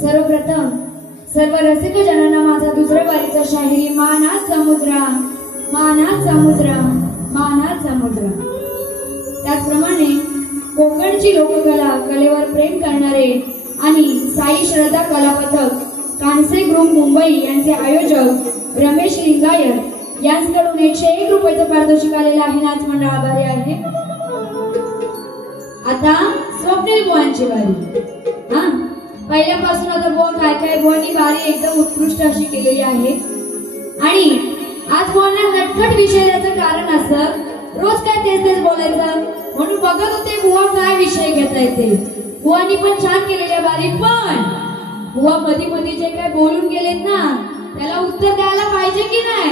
सर्वप्रथम सर्व रसिक जनांना माझा दुसऱ्या बारीचा शाहिरी मानात समुद्रा मानात समुद्रा मानात समुद्रा। त्याचप्रमाणे कोकणची लोककला कलेवर प्रेम करणारे आणि साई श्रद्धा कला पथक कांसे ग्रुप मुंबई यांचे आयोजक रमेश लिंगायत यांच्याकडून 101 रुपयाचं पारितोषिक आलेलं आहे। नाच मंडळ आभारी आहे। आता स्वप्नील बुवांची वारी। पहिल्यापासून आता बुवा काय बुवांनी वारी एकदम उत्कृष्ट अशी केलेली आहे आणि आज बुवांना नटखट विषय द्यायचं कारण असं रोज काय तेच बोलायचं म्हणून बघत होते बुवा काय विषय घेता येते। बुवांनी पण छान केलेल्या वारी पण बुवा मध्ये जे काय बोलून गेलेत ना त्याला उत्तर द्यायला पाहिजे की नाही।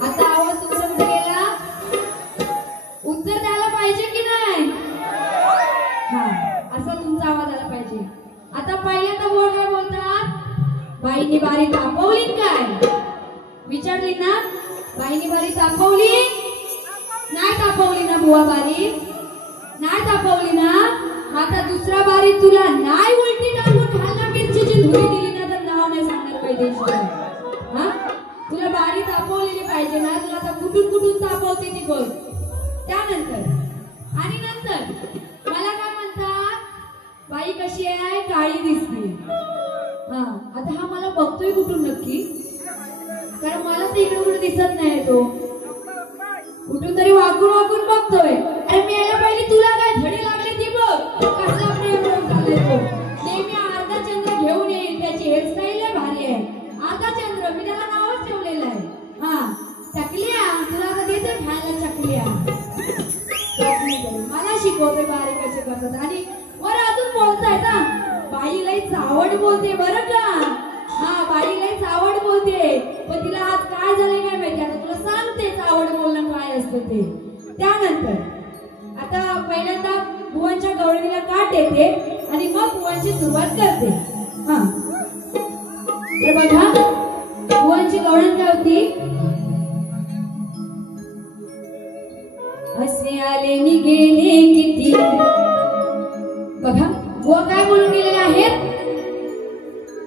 आता आवाज तुमचा कुठे गेला? उत्तर द्यायला पाहिजे की नाही? हा असा तुमचा आवाज आला पाहिजे। आता पहिल्यांदा बुवा काय बोलतात? बाईनी बारी तापवली काय विचारली ना? बाईनी बारी तापवली नाही तापवली ना बुवा? बारी नाही तापवली ना? आता दुसरा बारी तुला नाही उलटी टाकून ढालना मिरचीची धुरी दिली ना तर नाव नाही सांगणार पाहिजे। हा तुला बारी तापवलेली पाहिजे ना? तुला आता कुठून तापवते ती बघ। त्यानंतर आणि नंतर मला काय म्हणतात? बाई कशी आहे? काळी दिसते। हा आता हा मला बघतोय कुठून नक्की? कारण मला तर इकडे कुठे दिसत नाही तो कुठून तरी वाकून बघतोय। अरे मी यायला पहिली तुला काय झडी लागली ती बघ कसला प्रेम चाललाय तो। नेहमी अर्धा चंद्र घेऊन येईल त्याची हेअरस्टाईल आहे भारी आहे। अर्धा चंद्र मी त्याला नावच ठेवलेलं आहे। हा चकल्या तुला आता देते खायला चकल्या। मला शिकवते बारी कसे करतात आणि वर अजून बोलतायत हा बाई लई चावड बोलते बरं का। हा बाई लई चावड बोलते पण तिला आज काय झालंय काय माहिती। आता तुला सांगते चावड बोलणं काय असतं ते। त्यानंतर आता पहिल्यांदा बुवांच्या गवळणीला काट येते आणि मग बुवांची सुरुवात करते। हा तर बघा बुवांची गवळण काय होती? असे आले नि गेले किती। बघा बुवा काय बोलून गेलेले आहेत?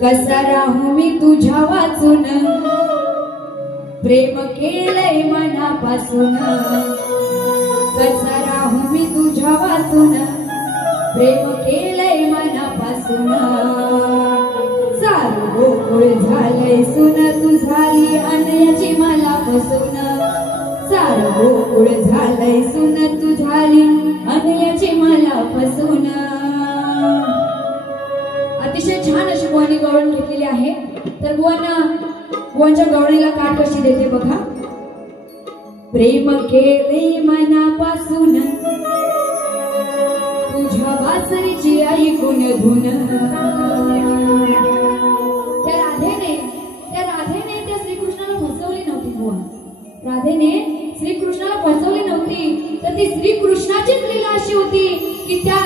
कसा राहू मी तुझ्या वाचून प्रेम केलंय मनापासून। कसा राहू मी तुझ्या वाचून प्रेम केलंय मनापासून। सारं गोकुळ झालंय सुन तू झाली अनयाची मला फसून। सारं गोकुळ झालंय सुन तू झाली अनयाची मला फसून। अतिशय छान अशी बुवांनी गवळण घेतलेली आहे। तर बुवांच्या गवळणीला काट कशी देते बघा। प्रेम केले मनापासून तुझ्या वासरीची ऐकून धुन। त्या राधेने त्या श्रीकृष्णाला फसवली नव्हती बुवा। राधेने श्रीकृष्णाला फसवली नव्हती तर ती श्रीकृष्णाचीच लीला अशी होती की त्या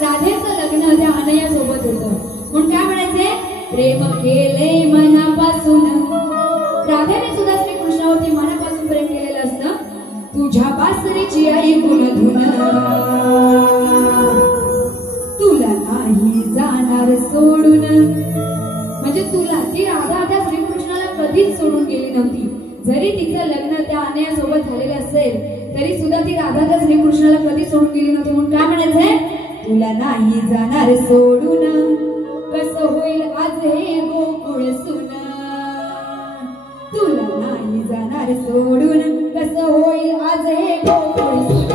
राधेचं लग्न त्या अनया सोबत होतं। म्हणून काय म्हणायचे? प्रेम केले मनापासून। राधेने सुद्धा श्रीकृष्णावरती मनापासून प्रेम केलेलं असतं। तुझ्या बासरीची ऐकून धुन तुला नाही जाणार सोडून। म्हणजे तुला ती राधा त्या श्रीकृष्णाला कधीच सोडून गेली नव्हती। जरी तिचं लग्न त्या अनयासोबत झालेलं असेल तरी सुद्धा ती राधा त्या श्रीकृष्णाला कधी सोडून गेली नव्हती। म्हणून काय म्हणायचंय? तुला नाही जाणार सोडून कसं होईल आज हे गोकुळ सुन। तुला नाही जाणार सोडून कसं होईल आज हे गोकुळ सुन।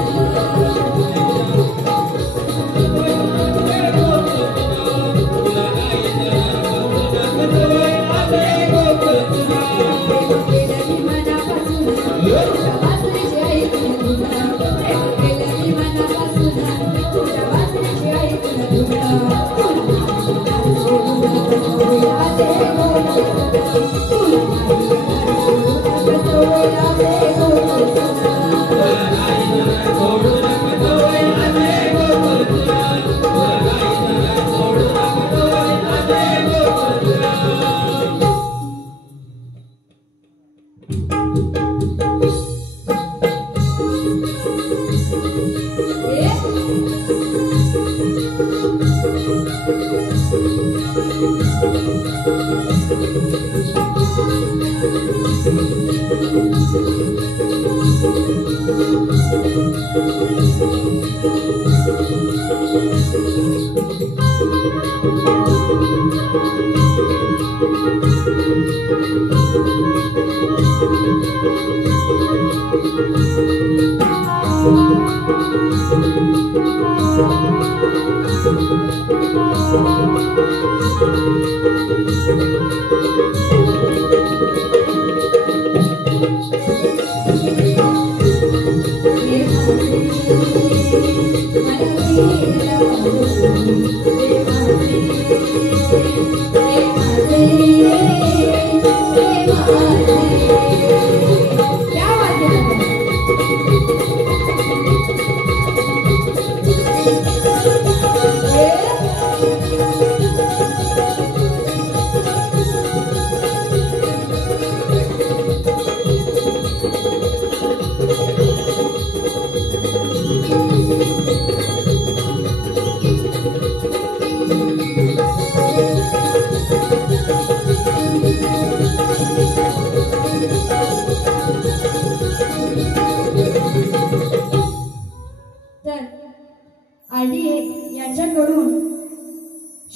यांच्याकडून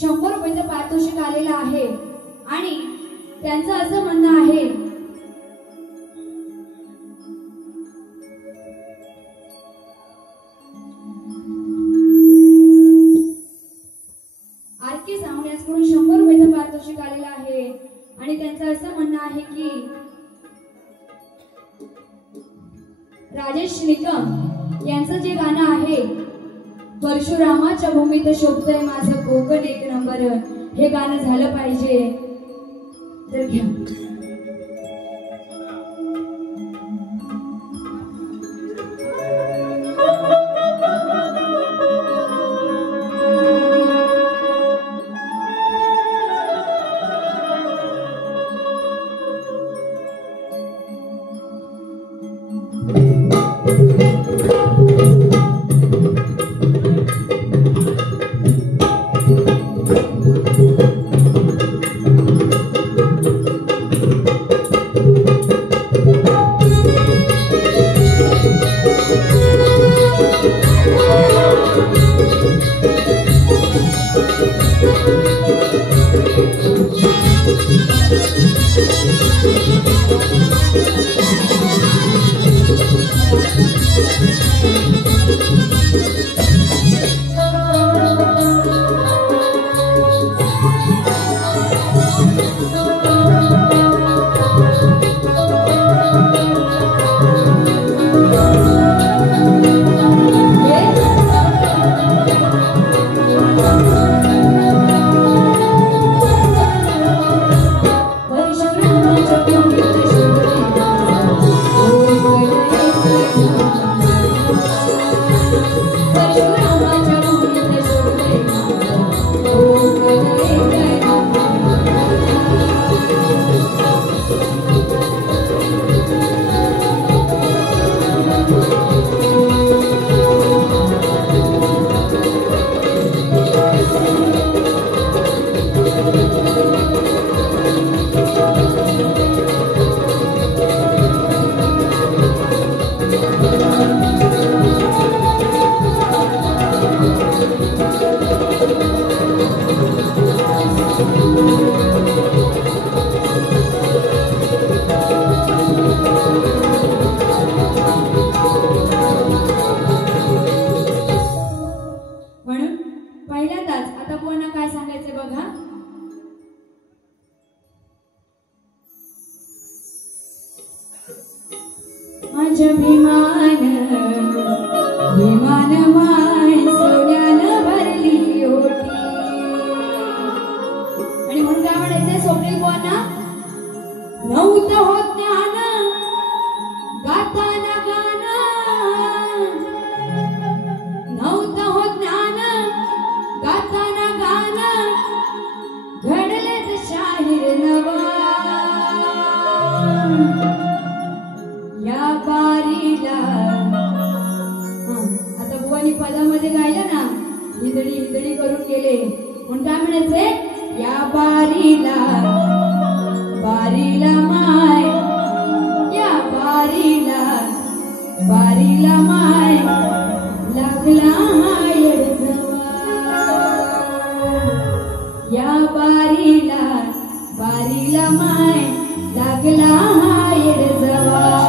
100 रुपयाचं पारितोषिक आलेलं आहे आणि त्यांचं असं म्हणणं आहे आरके सावण्याकडून 100 रुपयाचं पारितोषिक आलेलं आहे आणि त्यांचं असं म्हणणं आहे की राजेश निकम यांचं जे गाणं आहे परशुरामाच्या भूमीत शोभतय माझं कोकण एक नंबर हे गाणं झालं पाहिजे तर घ्या बारीला माय लागला येड जवा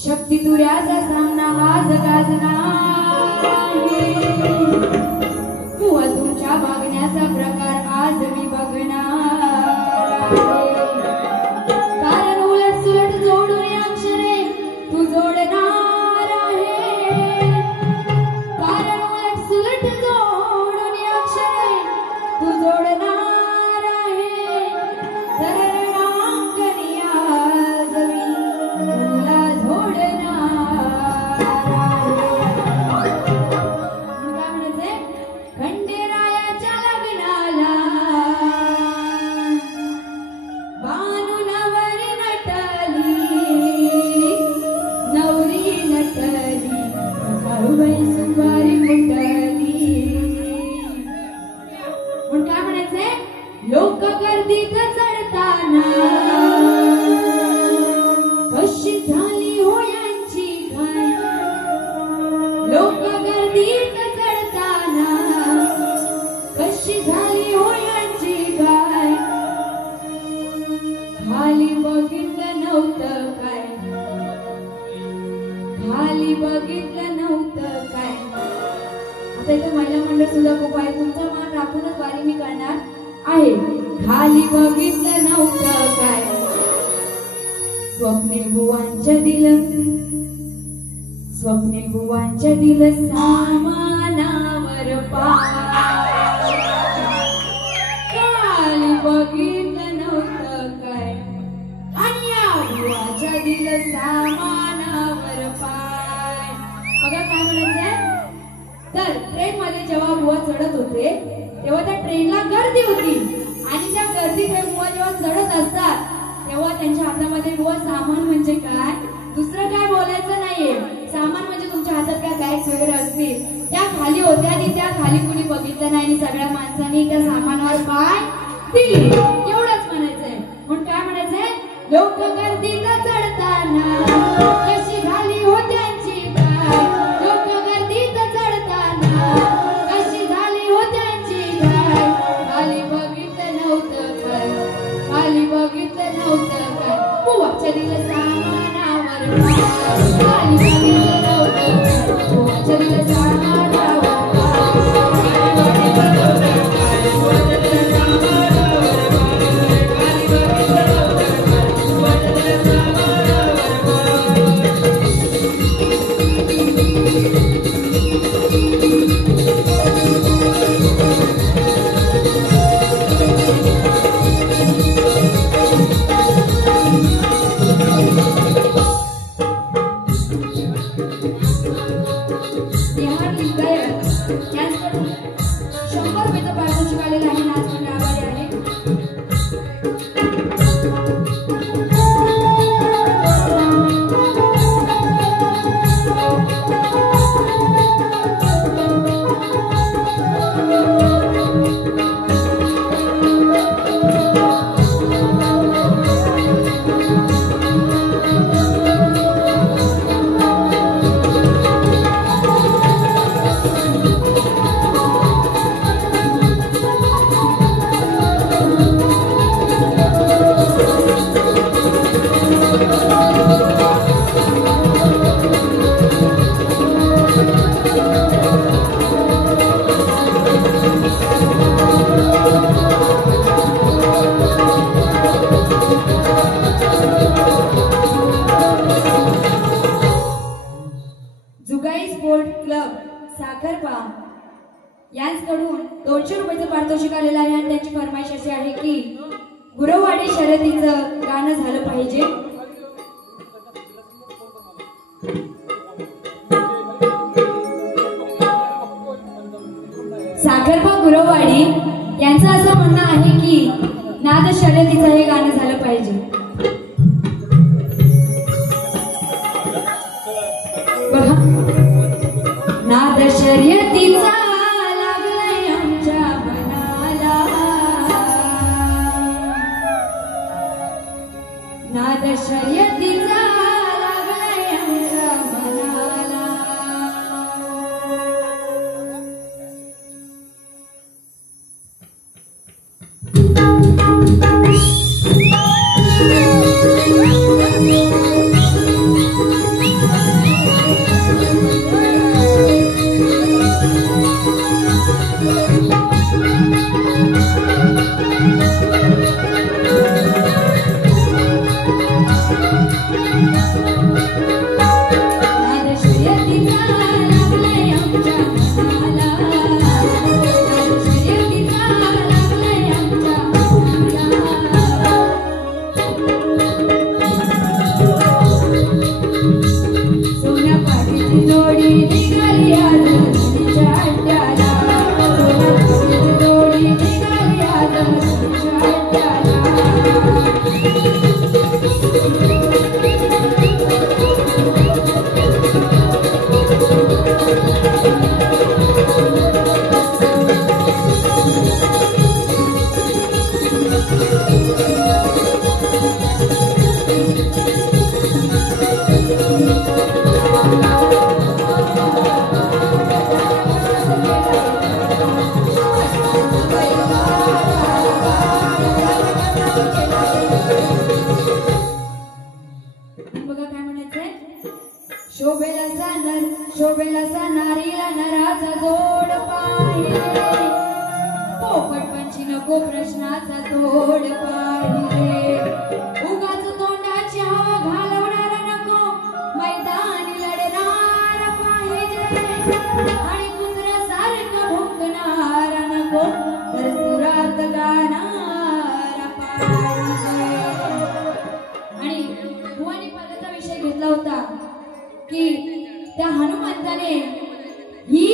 शक्ती तुऱ्याचा सामना आज गाजणार किंवा तुमच्या वागण्याचा प्रकार आज मी बघणार कारण उलट सुलट जोडून अक्षरे तू जोडणार आहे कारण उलट सुलट जोडून अक्षरे तू जोडणार आहे तर लोक गर्दीत चढताना कशी झाली हो यांची काय लोक गर्दीत चढताना कशी झाली हो यांची काय खाली बघितलं नव्हतं काय खाली बघितलं नव्हतं काय आता इथे महिला मंडळ सुद्धा खूप आहे तुमचा मान राखूनच वारी मी करणार आहे खाली बघितलं नव्हतं काय स्वप्नील बुवांच्या दिल सामानावर पाय खाली बघितलं नव्हतं काय आणि या बुवाच्या दिल सामानावर पाय बघा काय म्हणायचंय तर ट्रेन मध्ये जेव्हा बुवा चढत होते तेव्हा त्या ट्रेनला गर्दी होती आणि त्या गर्दीत हे बुवा जेव्हा चढत असतात तेव्हा त्यांच्या हातामध्ये बुवा सामान म्हणजे काय दुसरं काय बोलायचं नाहीये सामान म्हणजे तुमच्या हातात काय बॅग्स वगैरे असतील त्या खाली होत्या आणि त्या खाली कुणी बघितलं नाही आणि सगळ्या माणसांनी त्या सामानावर पाय दिले एवढंच म्हणायचंय म्हणून काय म्हणायचंय लोक गर्दीत चढताना कशी झाली हो त्यांची काय लोक गर्दीत चढताना कशी झाली हो त्यांची काय खाली बघितलं नव्हतं काय खाली बघितलं नव्हतं काय बुवाच्या दिल सामानावर पाय खाली बघितलं नव्हतं काय बुवाच्या दिल सामानावर यांच्याकडून 200 रुपयाचं पारितोषिक आलेलं आहे आणि त्यांची फरमाईश अशी आहे की गुरववाडी शर्यतीचं गाणं झालं पाहिजे. साखरपा गुरववाडी यांचं असं म्हणणं आहे की नाद शर्यतीचं हे गाणं झालं पाहिजे. बघा, नाद शर्यतीचा लागलाय आमच्या मनाला, नाद शर्यतीचा लागलाय आमच्या मनाला. शोभेला नारीला नराचा जोड पाहिले, पोपट पंची नको प्रश्नाचा तोड पाहिले, उगाच तोंडाची हवा घालवणारा नको, मैदानी लढणारा पाहिजे, आणि कुत्र्यासारखं भुंकणारा नको, तर सुरात गाणारा पाहिजे. आणि भुवानी पदाचा विषय घेतला होता की त्या हनुमंताने ही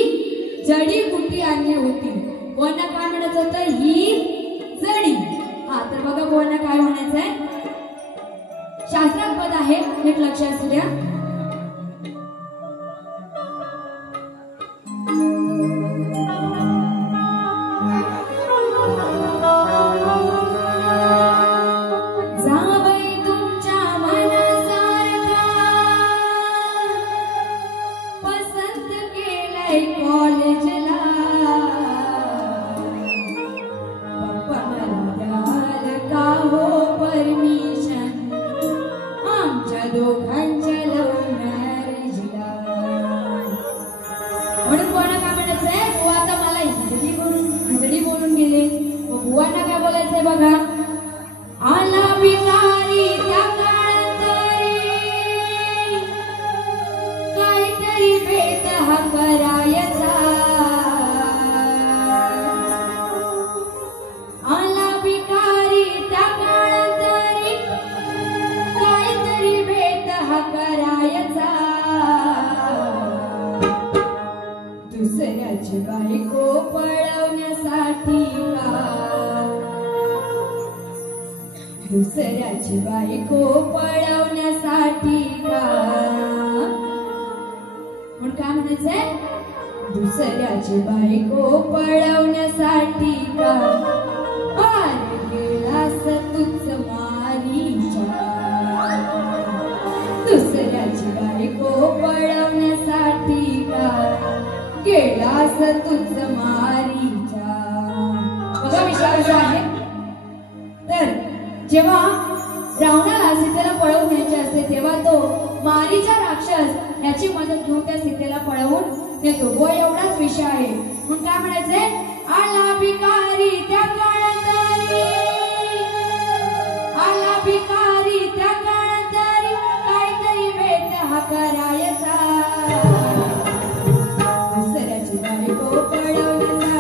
जडी बुटी आणली होती. बोलना काय म्हणत होत, ही जडी. हा, तर बघा बोलना काय म्हणायचंय, शास्त्रात पद आहे, नीट लक्षात असू द्या. दुसऱ्याची बायको पळवण्यासाठी का म्हणून काय म्हणायचंय, दुसऱ्याची बायको पळवण्यासाठी का पार गेलास तूच मारीच्या, दुसऱ्याची बायको पळवण्यासाठी का गेलास तूच मारीच्या. बघा विचार कसा आहे. तर जेव्हा रावणाला सीतेला पळवून न्यायचे असते तेव्हा तो मारीचा राक्षस याची मदत घेऊन त्या सीतेला पळवून नेतो. हो, एवढाच विषय आहे. म्हणून काय म्हणायचंय, आला भिकारी त्या काळातरी, आला भिकारी त्या काळातरी, काहीतरी भेट हा करायचा, दुसऱ्याची बायको पळवण्याचा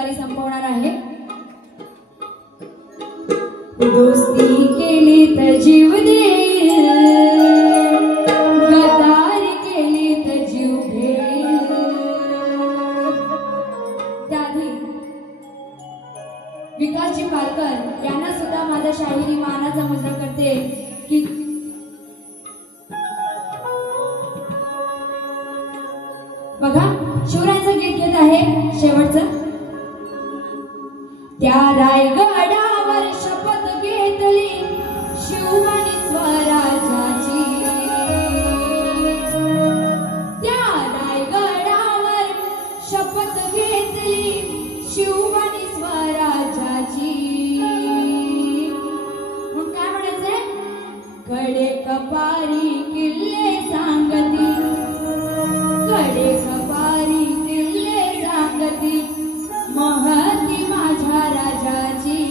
वारी संपवणार आहे. दोस्ती केली तर जीव देईल, गद्दारी केली तर जीव घेईल. त्याआधी विकासजी पालकर यांना सुद्धा माझा शाहिरी मानाचा मुजरा करते की बघा शिवरायांचं गीत घेत आहे शेवटचं. त्या रायगडावर शपथ घेतली शिववाणी स्वराजाची, त्या रायगडावर शपथ घेतली शिववाणी स्वराजाची. मग काय म्हणायचंय? कडे कपारी किल्ले सांगती, कडे कपारी किल्ले सांगती, महती माझ्या राजाची.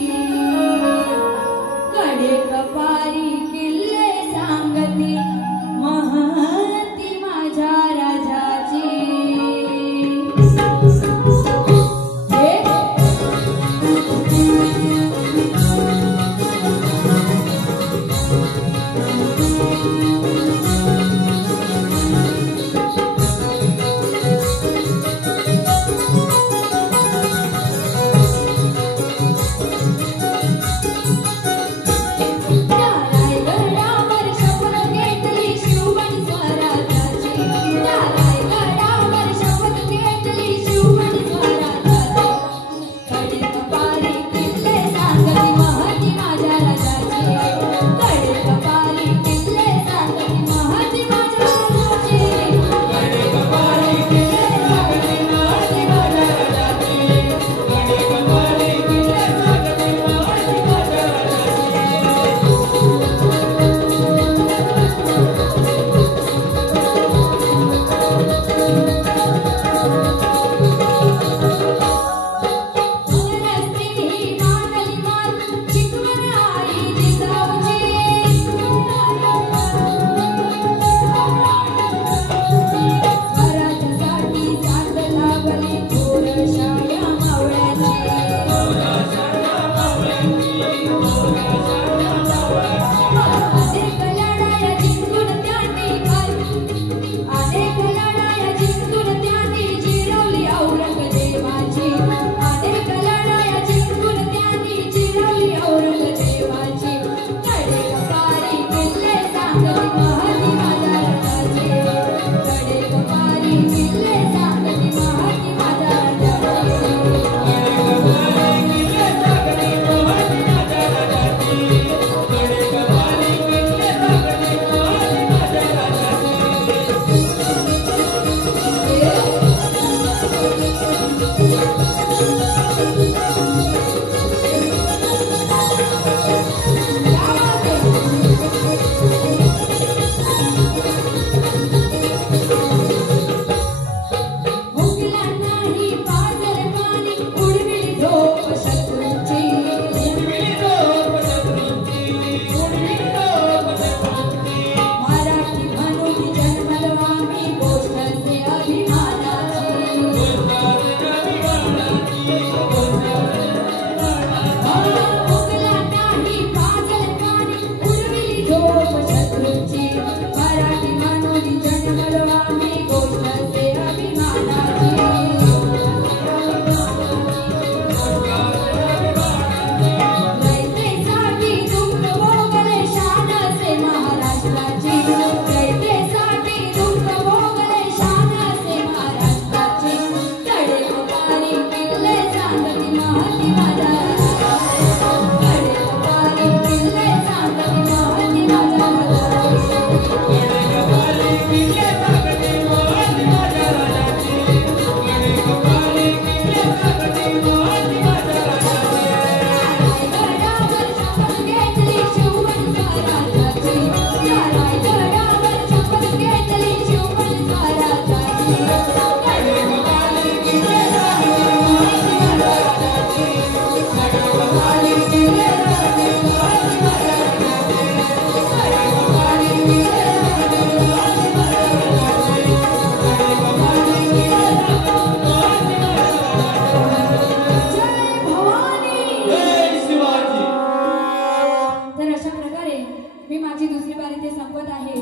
मी माझी दुसरी बारी ते संपत आहे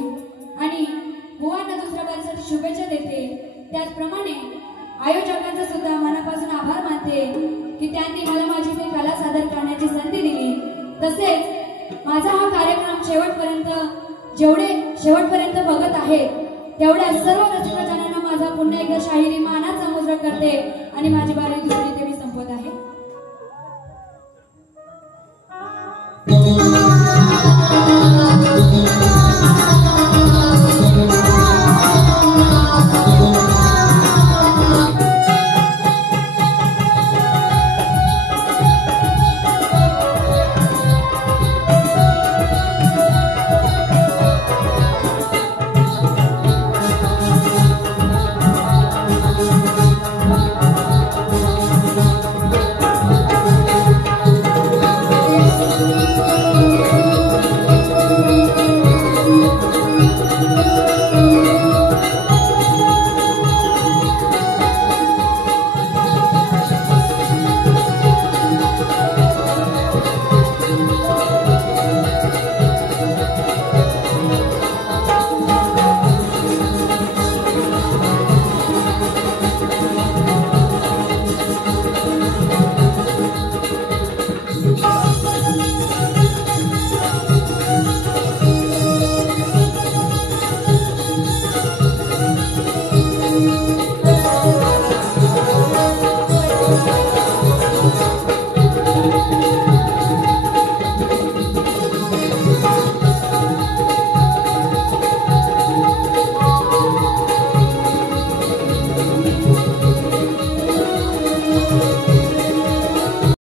आणि बुवांना दुसऱ्या बारीसाठी शुभेच्छा देते। त्याचप्रमाणे आयोजकांचा सुद्धा मनापासून आभार मानते की त्यांनी मला माझी ती कला सादर करण्याची संधी दिली। तसेच माझा हा कार्यक्रम शेवटपर्यंत बघत आहेत तेवढ्या सर्व रसिकजनांना माझा पुन्हा एकदा शाहिरी मानाचा मुजरा करते आणि माझी बारी दुसरी ते मी संपत आहे।